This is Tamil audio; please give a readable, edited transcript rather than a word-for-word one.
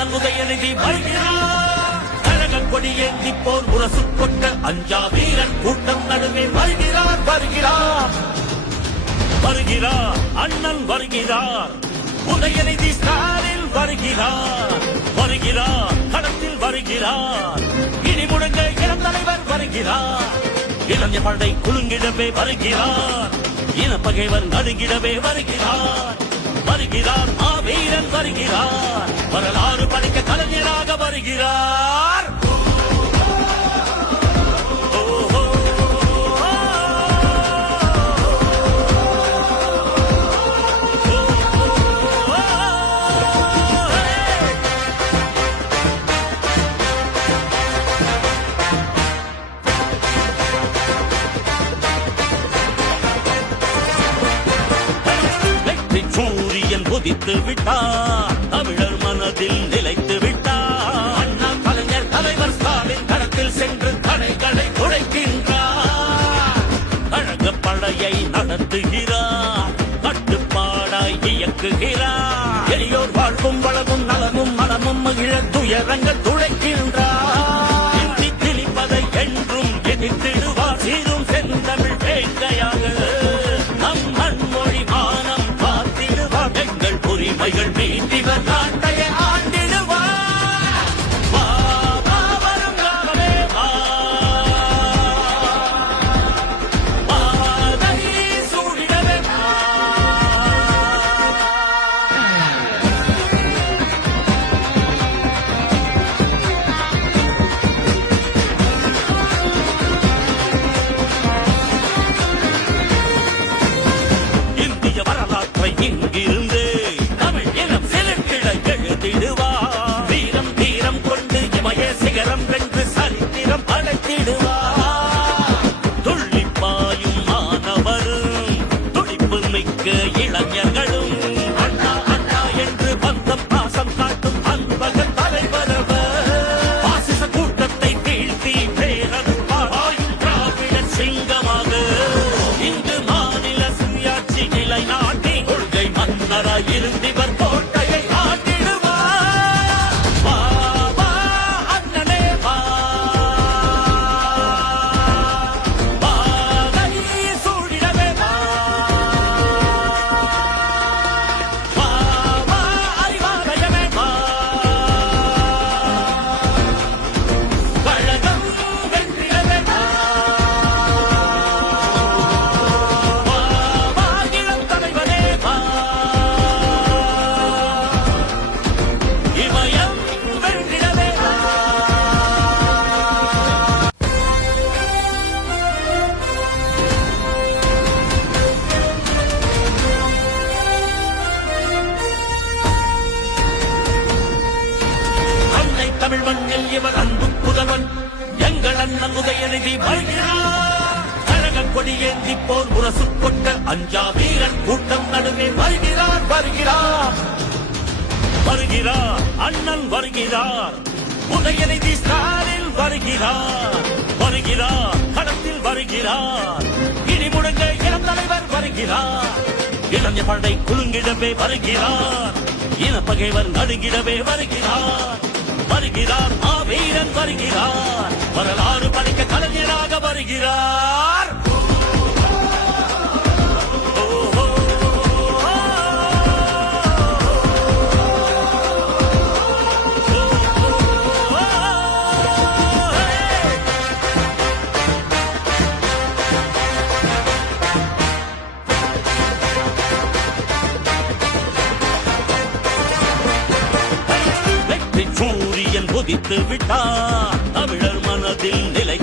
அண்ணன் உதயநிதி வருகிறார். கழக கொடி ஏந்தி போர் முரசு கொண்ட அஞ்சா வீரன் கூட்டம் நடுவே வருகிறார் வருகிறார் வருகிறார். அண்ணன் வருகிறார். உதயநிதி ஸ்டாலின் வருகிறார் வருகிறார். களத்தில் வருகிறார். இடி முழங்க இளம் தலைவர் வருகிறார். இளைஞர் படை குலுங்கிடவே வருகிறார். இனப்பகைவர் நடுங்கிடவே வருகிறார் வருகிறார். வீரன் வருகிறார். வரலாறு படிக்க கலைஞராக வருகிறார். உதித்து விட்டார். தமிழர் மனதில் நிலைத்து விட்டார். அண்ணா கலைஞர் தலைவர் ஸ்டாலின் களத்தில் சென்று தடைகளை உடைக்கின்றார். கழக படையை நடத்துகிறார். கட்டுப்பாடாய் இயக்குகிறார். எளியோர் வாழ்வும் வளமும் நலமும் மனமும் மகிழ துயரங்கள் துளைக்கின்றார். இந்தி திணிப்பதை என்றும் எதிர்த்திடுவார். சீரும் செந்தமிழ் வேங்கையாக நம் மண்மொழி மானம் எங்கள் உரிமைகள் மீட்டிவர் நாட்டைய ஆண்டிடுவார். வரும் காலமே வாதை சூடிடவே இந்திய வரலாற்றை இங்கிருந்து வீரம் தீரம் கொண்டு இமய சிகரம் வென்று சரித்திரம் படைத்திடுவார். துள்ளிப்பாயும் மாணவரும் துடிப்பு மிக்க இளைஞர்களும் அண்ணா அண்ணா என்று பந்தம் பாசம் காட்டும் அன்பகன் தலைவரவர். பாசிச கூட்டத்தை வீழ்த்தி பேரருப்பாயும் திராவிடர் சிங்கமாக இங்கு மாநில சுயாட்சி நிலைநாட்டி கொள்கை மன்னராய் இருந்திவர் கோட்டையை தமிழ் மண்ணில் இவர் அன்பு புதல்வன் எங்கள் அண்ணன் உதயநிதி வருகிறார். கழக கொடி ஏந்தி போர் முரசு கொண்ட அஞ்சா வீரன் கூட்டம் நடுவே வருகிறார் வருகிறார் வருகிறார். அண்ணன் வருகிறார். உதயநிதி ஸ்டாலின் வருகிறார் வருகிறார். களத்தில் வருகிறார். இடி முழங்க இளம் தலைவர் வருகிறார். இளைஞர் படை குலுங்கிடவே வருகிறார். இனப்பகைவர் நடுங்கிடவே வருகிறார் வருகிறார். வீரன் வருகிறார். வரலாறு படிக்க கலைஞராக வருகிறார். உதித்து விட்டார். தமிழர் மனதில் நிலை